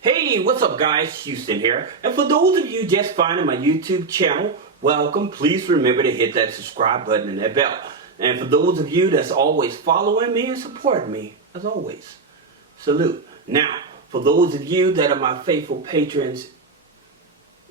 Hey, what's up guys? Houston here. And for those of you just finding my YouTube channel, welcome. Please remember to hit that subscribe button and that bell. And for those of you that's always following me and supporting me, as always, salute. Now, for those of you that are my faithful patrons,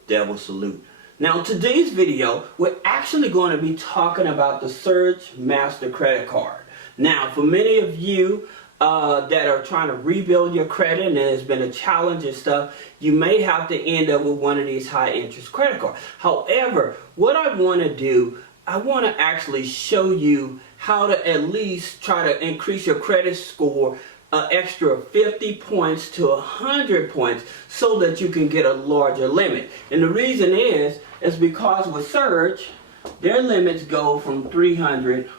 devil salute. Now, today's video, we're actually going to be talking about the Surge Master credit card. Now, for many of you that are trying to rebuild your credit and there's been a challenge and stuff, you may have to end up with one of these high interest credit cards. However, what I want to do, I want to actually show you how to at least try to increase your credit score an extra 50 points to 100 points so that you can get a larger limit. And the reason is because with Surge, their limits go from 300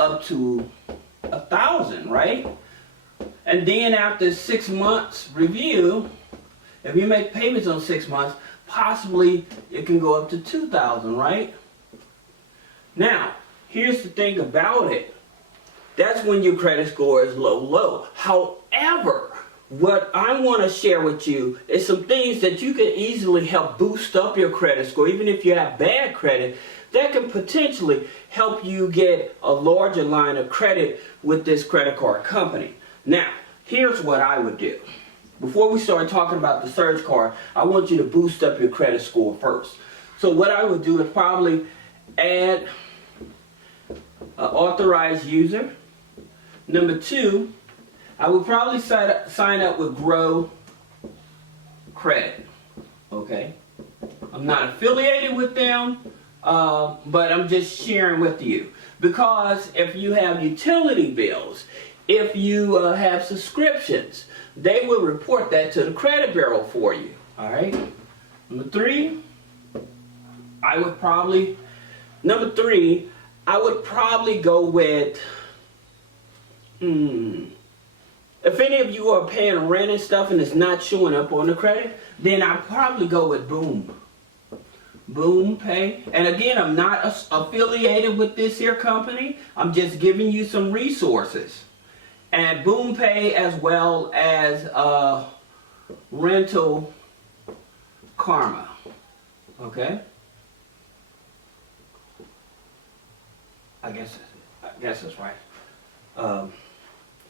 up to 1,000, right? And then after 6 months review, if you make payments on 6 months, possibly it can go up to 2,000, right? Now, here's the thing about it. That's when your credit score is low. However, what I want to share with you is some things that you can easily help boost up your credit score, even if you have bad credit, that can potentially help you get a larger line of credit with this credit card company. Now, here's what I would do. Before we start talking about the Surge card, I want you to boost up your credit score first. So what I would do is probably add an authorized user. Number 2, I would probably sign up with Grow Credit. Okay? I'm not affiliated with them, but I'm just sharing with you. Because if you have utility bills, if you have subscriptions, they will report that to the credit bureau for you. Alright? Number 3, I would probably go with if any of you are paying rent and stuff and it's not showing up on the credit, then I'll probably go with Boom Pay. And again, I'm not affiliated with this here company. I'm just giving you some resources. And Boom Pay as well as Rental Karma. Okay? I guess that's right.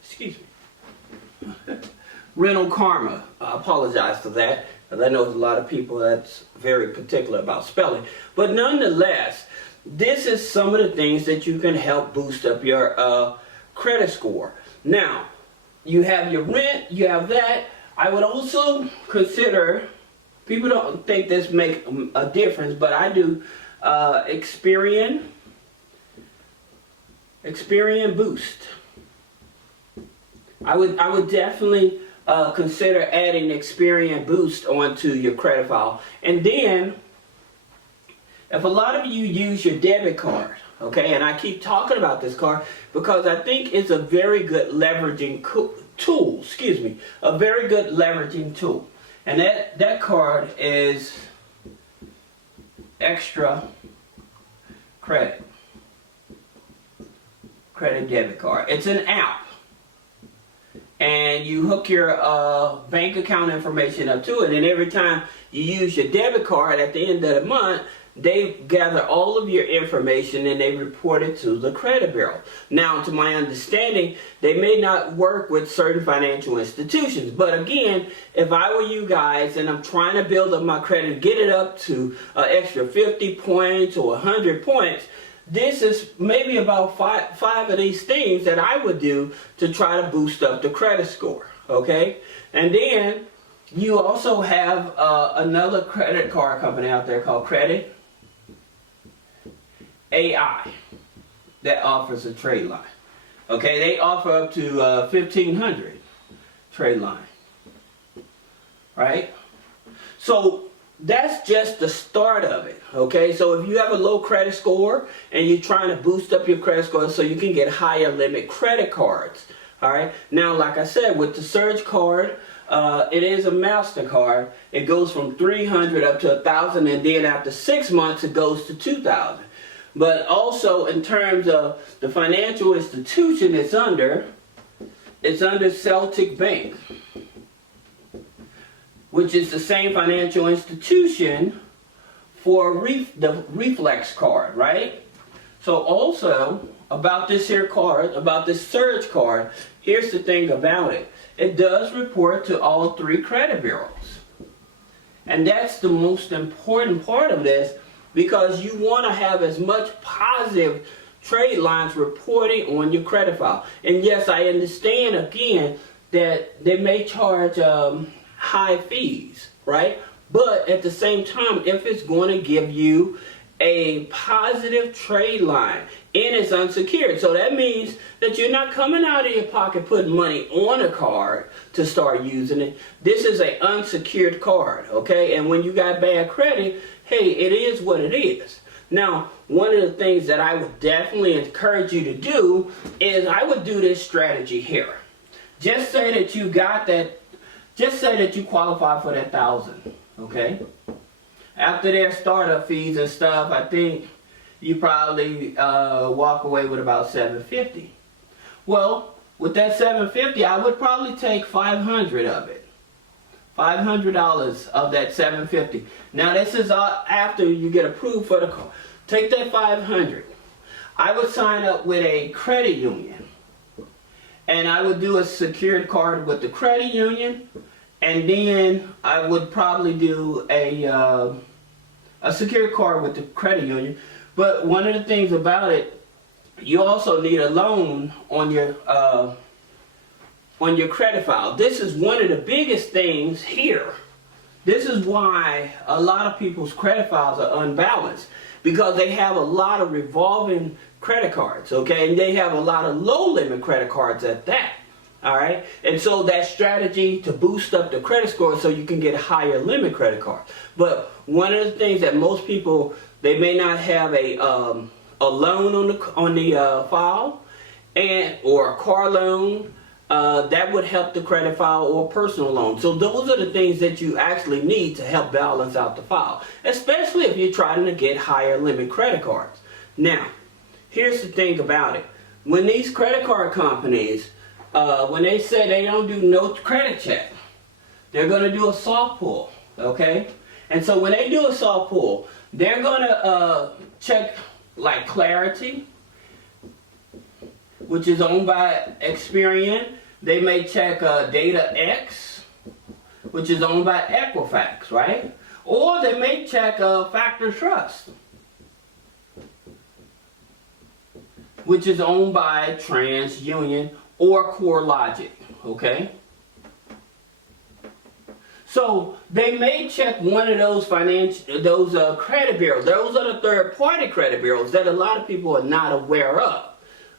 Excuse me. Rental Karma. I apologize for that, because I know there's a lot of people that's very particular about spelling. But nonetheless, this is some of the things that you can help boost up your credit score. Now, you have your rent, you have that. I would also consider, people don't think this make a difference, but I do, Experian Boost. I would definitely consider adding Experian Boost onto your credit file. And then, if a lot of you use your debit card, okay, and I keep talking about this card because I think it's a very good leveraging tool, a very good leveraging tool. And that card is Extra Credit debit card. It's an app. And you hook your bank account information up to it, and every time you use your debit card at the end of the month, they gather all of your information and they report it to the credit bureau. Now, to my understanding, they may not work with certain financial institutions, but again, if I were you guys and I'm trying to build up my credit, get it up to an extra 50 points or 100 points, this is maybe about five of these things that I would do to try to boost up the credit score, okay? And then you also have another credit card company out there called Credit AI that offers a trade line. Okay, they offer up to 1,500 trade line, right? So that's just the start of it, okay? So if you have a low credit score and you're trying to boost up your credit score so you can get higher limit credit cards, all right? Now, like I said, with the Surge card, it is a MasterCard. It goes from 300 up to 1,000, and then after 6 months, it goes to 2,000. But also, in terms of the financial institution it's under Celtic Bank. which is the same financial institution for the Reflex card, right? So also, about this here card, about this Surge card, here's the thing about it. It does report to all 3 credit bureaus. And that's the most important part of this, because you want to have as much positive trade lines reporting on your credit file. And yes, I understand again that they may charge high fees, right? But at the same time, if it's going to give you a positive trade line and it's unsecured, so that means that you're not coming out of your pocket putting money on a card to start using it. This is an unsecured card, okay? And when you got bad credit, hey, it is what it is. Now, one of the things that I would definitely encourage you to do is I would do this strategy here. Just say that you got that, just say that you qualify for that $1,000, okay? After their startup fees and stuff, I think you probably walk away with about $750. Well, with that $750, I would probably take $500 of it. $500 of that $750. Now this is after you get approved for the card. Take that $500. I would sign up with a credit union, and I would do a secured card with the credit union, and then I would probably do a secured card with the credit union. But one of the things about it, you also need a loan on your credit file. This is one of the biggest things here. This is why a lot of people's credit files are unbalanced, because they have a lot of revolving credit cards, okay? And they have a lot of low limit credit cards at that, all right? And so that strategy to boost up the credit score so you can get a higher limit credit card. But one of the things that most people, they may not have a loan on the file, or a car loan. That would help the credit file, or personal loan. So those are the things that you actually need to help balance out the file, especially if you're trying to get higher limit credit cards. Now, here's the thing about it. When these credit card companies, when they say they don't do no credit check, they're going to do a soft pull, okay? And so when they do a soft pull, they're going to check like Clarity, which is owned by Experian. They may check Data X, which is owned by Equifax, right? Or they may check Factor Trust, which is owned by TransUnion or CoreLogic, okay? So they may check one of those credit bureaus. Those are the third-party credit bureaus that a lot of people are not aware of.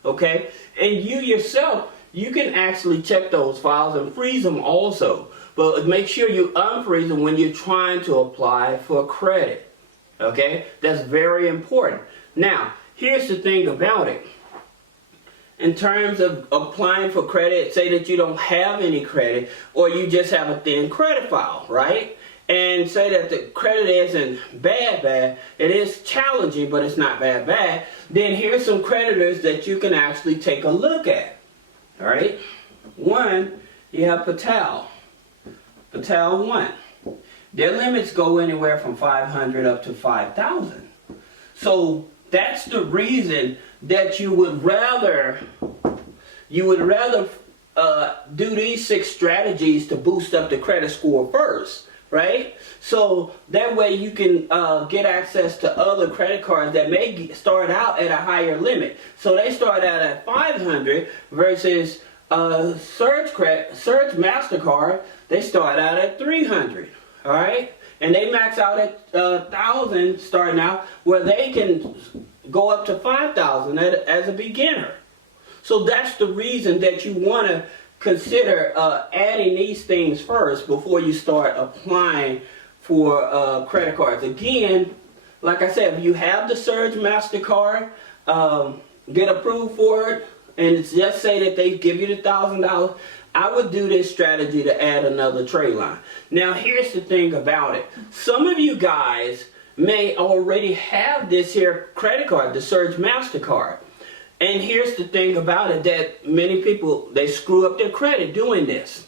Okay, and you yourself, you can actually check those files and freeze them also. But make sure you unfreeze them when you're trying to apply for credit. Okay, that's very important. Now, here's the thing about it. In terms of applying for credit, say that you don't have any credit, or you just have a thin credit file, right? And say that the credit isn't bad, it is challenging, but it's not bad, then here's some creditors that you can actually take a look at. All right? One, you have Patel 1. Their limits go anywhere from $500 up to $5,000. So that's the reason that you would rather do these 6 strategies to boost up the credit score first. Right? So that way you can get access to other credit cards that may start out at a higher limit. So they start out at $500 versus Surge Mastercard, they start out at $300. All right? And they max out at $1,000 starting out, where they can go up to $5,000 as a beginner. So that's the reason that you want to consider adding these things first before you start applying for credit cards. Again, like I said, if you have the Surge Mastercard, get approved for it, and just say that they give you the $1,000, I would do this strategy to add another trade line. Now, here's the thing about it. Some of you guys may already have this here credit card, the Surge Mastercard. And here's the thing about it, that many people, they screw up their credit doing this.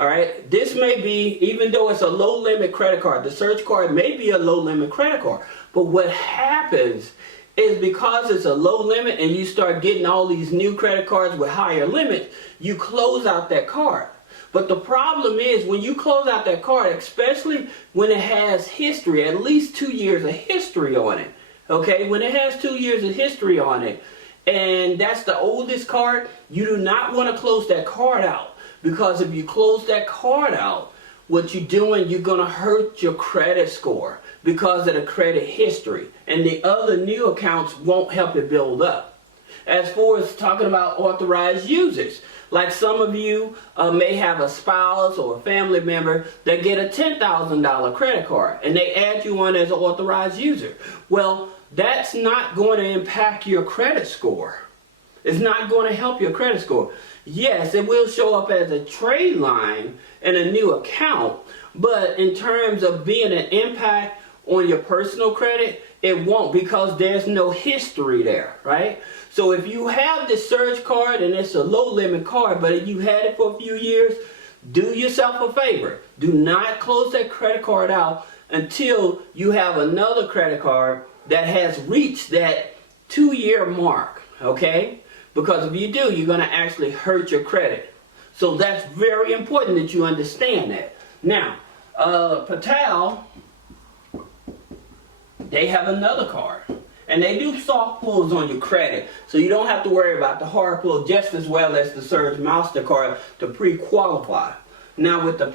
All right, this may be, even though it's a low limit credit card, the Surge card may be a low limit credit card. But what happens is because it's a low limit and you start getting all these new credit cards with higher limits, you close out that card. But the problem is when you close out that card, especially when it has history, at least 2 years of history on it. Okay, when it has 2 years of history on it, and that's the oldest card, you do not want to close that card out. Because if you close that card out, what you're doing, you're going to hurt your credit score because of the credit history. And the other new accounts won't help it build up. As far as talking about authorized users, like some of you may have a spouse or a family member that get a $10,000 credit card and they add you on as an authorized user. Well, that's not going to impact your credit score. It's not going to help your credit score. Yes, it will show up as a trade line in a new account, but in terms of being an impact on your personal credit, it won't because there's no history there, right? So if you have the Surge card and it's a low limit card, but if you had it for a few years, do yourself a favor. Do not close that credit card out until you have another credit card that has reached that 2-year mark, okay? Because if you do, you're going to actually hurt your credit. So that's very important that you understand that. Now, Patel, they have another card. And they do soft pulls on your credit. So you don't have to worry about the hard pull just as well as the Surge Mastercard to pre-qualify. Now with the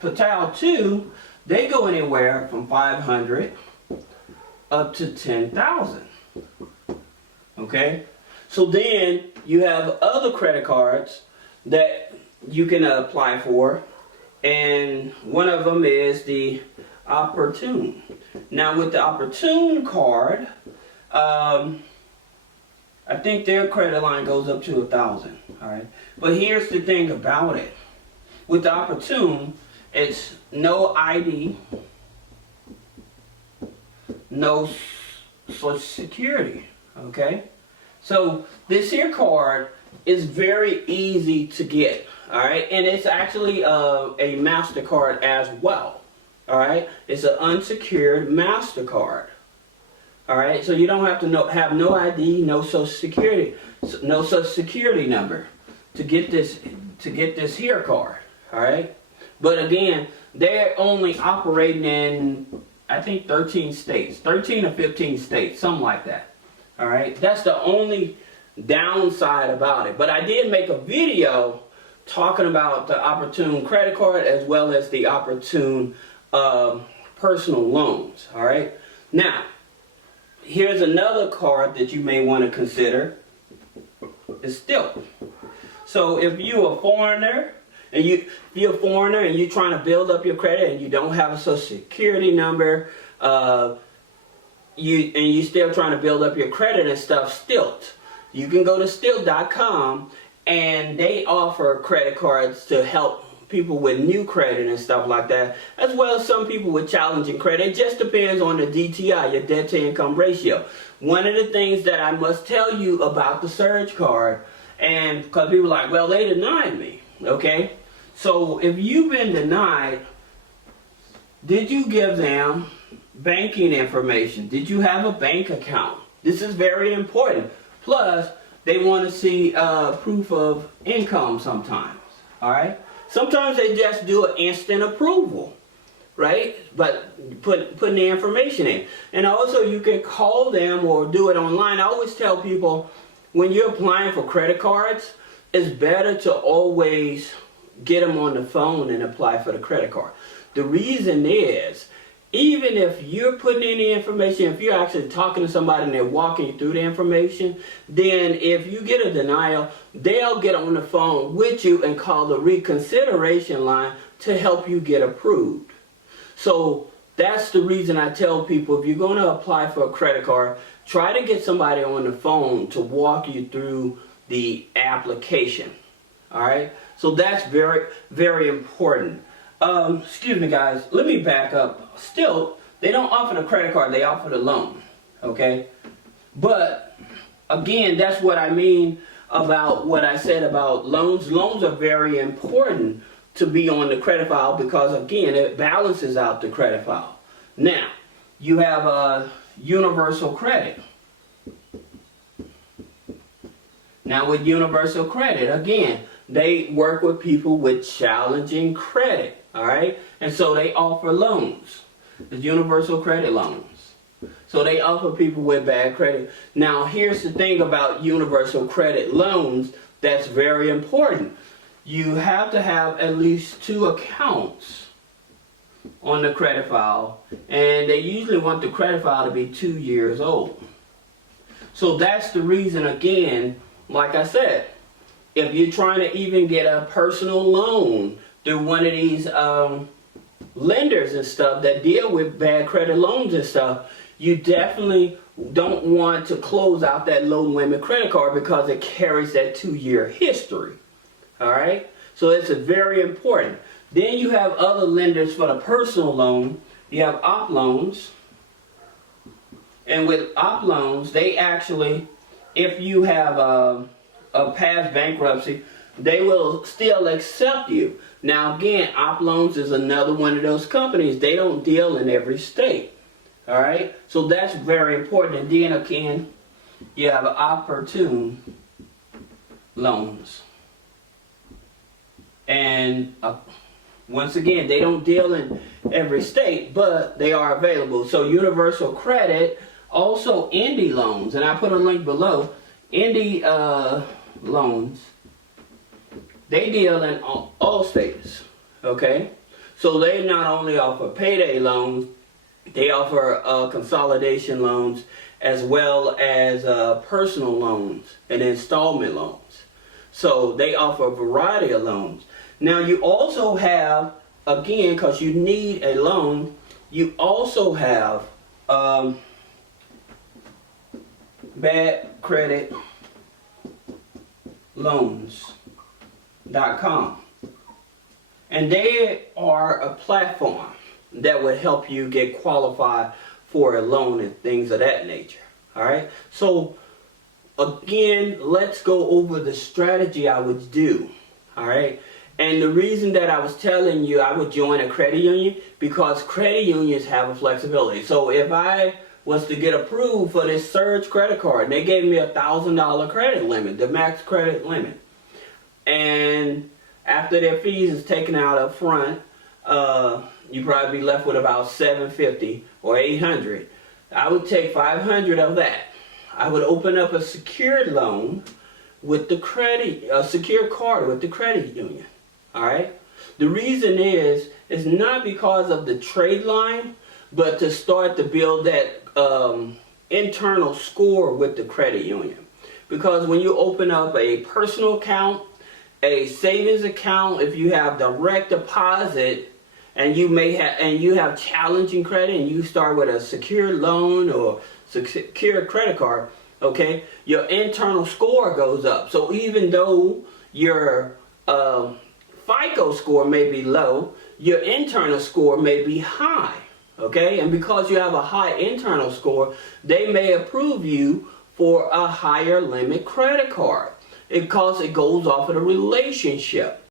Patel 2, they go anywhere from $500 up to $10,000. Okay? So then you have other credit cards that you can apply for, and one of them is the Opportune. Now with the Opportune card, I think their credit line goes up to $1,000. All right, but here's the thing about it: with the Opportune, it's no ID, no Social Security. Okay. So this here card is very easy to get, all right, and it's actually a MasterCard as well, all right. It's an unsecured MasterCard, all right. So you don't have to have no ID, no Social Security number to get this here card, all right. But again, they're only operating in I think 13 states, 13 or 15 states, something like that. All right, that's the only downside about it. But I did make a video talking about the Opportune credit card as well as the Opportune personal loans. All right, now here's another card that you may want to consider. It's Stilt. So if you're a foreigner and you're trying to build up your credit and you don't have a Social Security number, you're still trying to build up your credit and stuff, Stilt. You can go to Stilt.com and they offer credit cards to help people with new credit and stuff like that, as well as some people with challenging credit. It just depends on the DTI, your debt to income ratio. One of the things that I must tell you about the Surge card, and because people are like, well, they denied me, okay? So if you've been denied, did you give them banking information? Did you have a bank account? This is very important. Plus, they want to see proof of income sometimes, all right? Sometimes they just do an instant approval, right? But putting the information in. And also you can call them or do it online. I always tell people when you're applying for credit cards, it's better to always get them on the phone and apply for the credit card. The reason is, even if you're putting in the information, if you're actually talking to somebody and they're walking you through the information, then if you get a denial, they'll get on the phone with you and call the reconsideration line to help you get approved. So that's the reason I tell people, if you're going to apply for a credit card, try to get somebody on the phone to walk you through the application. All right? So that's very, very important. Excuse me guys, let me back up. Still, they don't offer the credit card, they offer the loan, okay? But, again, that's what I mean about what I said about loans. Loans are very important to be on the credit file because, again, it balances out the credit file. Now, you have a universal credit. Now with universal credit, again, they work with people with challenging credit, all right? And so they offer loans. It's universal credit loans. So they offer people with bad credit. Now here's the thing about universal credit loans that's very important. You have to have at least 2 accounts on the credit file, and they usually want the credit file to be 2 years old. So that's the reason, again, like I said, if you're trying to even get a personal loan through one of these lenders and stuff that deal with bad credit loans and stuff, you definitely don't want to close out that low limit credit card because it carries that 2-year history. All right? So it's very important. Then you have other lenders for the personal loan. You have op loans. And with op loans, they actually, if you have a past bankruptcy, they will still accept you. Now again, op loans is another one of those companies. They don't deal in every state. All right? So that's very important. And then again, you have opportune loans. And once again, they don't deal in every state, but they are available. So universal credit, also indie loans, and I put a link below. Indie loans, they deal in all states, okay? So they not only offer payday loans, they offer consolidation loans as well as personal loans and installment loans. So they offer a variety of loans. Now you also have, again, because you need a loan, you also have bad credit loans.com, and they are a platform that would help you get qualified for a loan and things of that nature. All right, so again, let's go over the strategy I would do. All right, and the reason that I was telling you I would join a credit union, because credit unions have a flexibility. So if I was to get approved for this Surge credit card, and they gave me $1,000 credit limit, the max credit limit, and after their fees is taken out up front, you probably be left with about $750 or $800. I would take $500 of that. I would open up a secured loan with the credit, a secured card with the credit union. All right. The reason is not because of the trade line, but to start to build that internal score with the credit union. Because when you open up a personal account, a savings account, if you have direct deposit, and you have challenging credit, and you start with a secured loan or secured credit card, okay, your internal score goes up. So even though your FICO score may be low, your internal score may be high. Okay, and because you have a high internal score, they may approve you for a higher limit credit card. Because it goes off of the relationship.